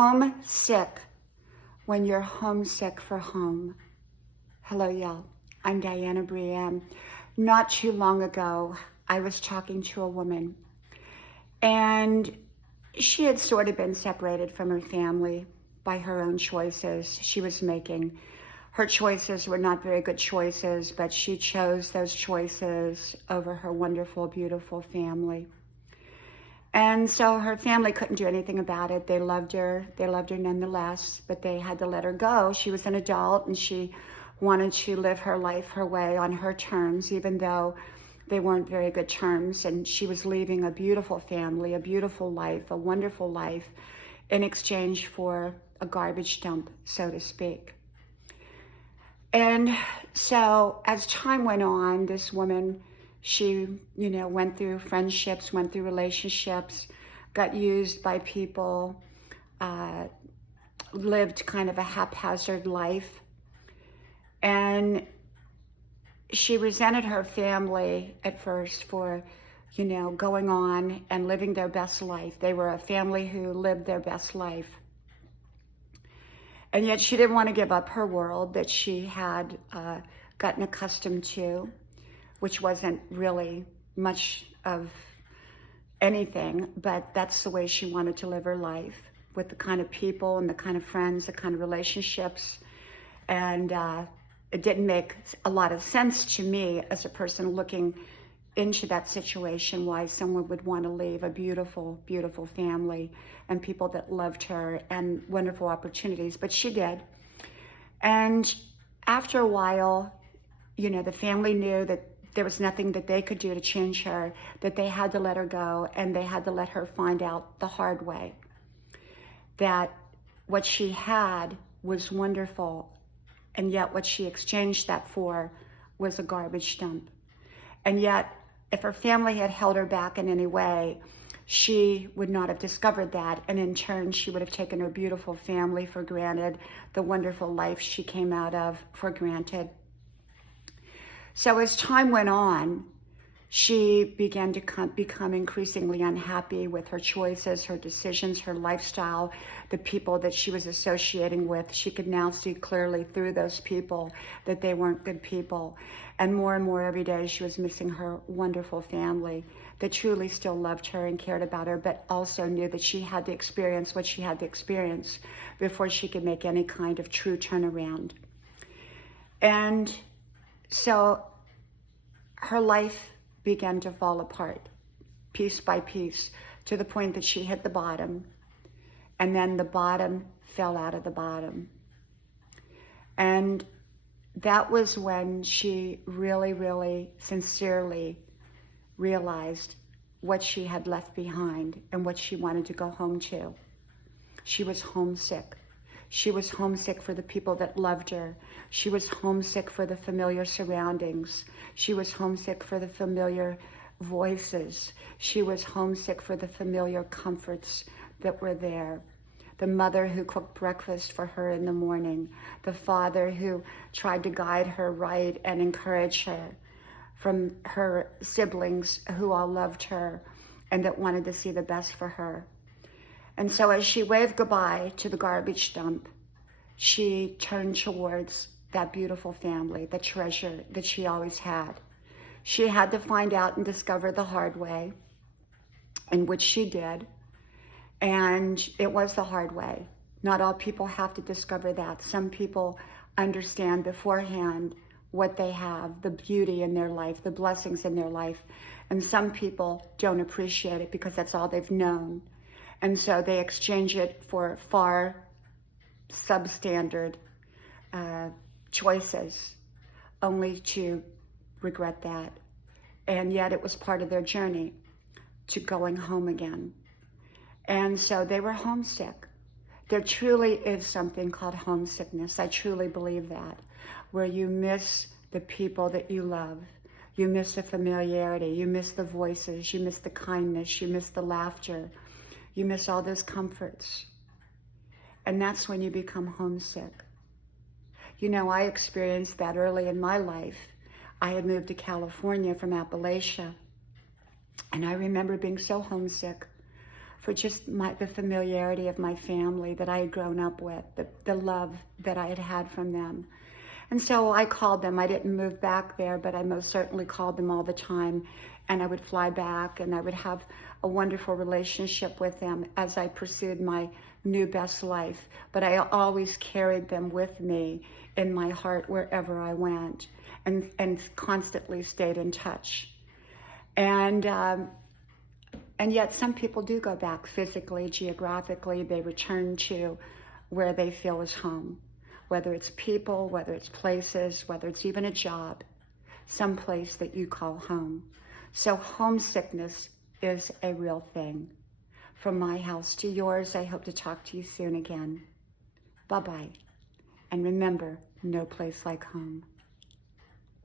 Homesick, when you're homesick for home. Hello, y'all. I'm Diana Brienne. Not too long ago, I was talking to a woman, and she had sort of been separated from her family by her own choices she was making. Her choices were not very good choices, but she chose those choices over her wonderful, beautiful family. And so her family couldn't do anything about it. They loved her. They loved her nonetheless, but they had to let her go. She was an adult and she wanted to live her life her way on her terms, even though they weren't very good terms. And she was leaving a beautiful family, a beautiful life, a wonderful life in exchange for a garbage dump, so to speak. And so as time went on, this woman, she, went through friendships, went through relationships, got used by people, lived kind of a haphazard life. And she resented her family at first for, going on and living their best life. They were a family who lived their best life. And yet she didn't want to give up her world that she had gotten accustomed to, which wasn't really much of anything, but that's the way she wanted to live her life, with the kind of people and the kind of friends, the kind of relationships. And it didn't make a lot of sense to me as a person looking into that situation, why someone would want to leave a beautiful, beautiful family and people that loved her and wonderful opportunities, but she did. And after a while, the family knew that there was nothing that they could do to change her, that they had to let her go, and they had to let her find out the hard way that what she had was wonderful, and yet what she exchanged that for was a garbage dump. And yet, if her family had held her back in any way, she would not have discovered that, and in turn, she would have taken her beautiful family for granted, the wonderful life she came out of for granted. So as time went on, she began to become increasingly unhappy with her choices, her decisions, her lifestyle, the people that she was associating with. She could now see clearly through those people that they weren't good people. And more every day, she was missing her wonderful family that truly still loved her and cared about her, but also knew that she had to experience what she had to experience before she could make any kind of true turnaround. And so her life began to fall apart, piece by piece, to the point that she hit the bottom, and then the bottom fell out of the bottom. And that was when she really, really sincerely realized what she had left behind and what she wanted to go home to. She was homesick. She was homesick for the people that loved her. She was homesick for the familiar surroundings. She was homesick for the familiar voices. She was homesick for the familiar comforts that were there. The mother who cooked breakfast for her in the morning. The father who tried to guide her right and encourage her. From her siblings who all loved her and that wanted to see the best for her. And so as she waved goodbye to the garbage dump, she turned towards that beautiful family, the treasure that she always had. She had to find out and discover the hard way, and which she did. And it was the hard way. Not all people have to discover that. Some people understand beforehand what they have, the beauty in their life, the blessings in their life. And some people don't appreciate it because that's all they've known. And so they exchange it for far substandard choices, only to regret that. And yet it was part of their journey to going home again. And so they were homesick. There truly is something called homesickness. I truly believe that, where you miss the people that you love. You miss the familiarity. You miss the voices. You miss the kindness. You miss the laughter. You miss all those comforts. And that's when you become homesick. I experienced that early in my life. I had moved to California from Appalachia. And I remember being so homesick. for just the familiarity of my family that I had grown up with, the love that I had had from them. And so I called them. I didn't move back there, but I most certainly called them all the time. And I would fly back, and I would have a wonderful relationship with them as I pursued my new best life. But I always carried them with me in my heart wherever I went, and constantly stayed in touch. And yet some people do go back physically, geographically. They return to where they feel is home, whether it's people, whether it's places, whether it's even a job, some place that you call home. So homesickness is a real thing. From my house to yours, I hope to talk to you soon again. Bye-bye. And remember, no place like home.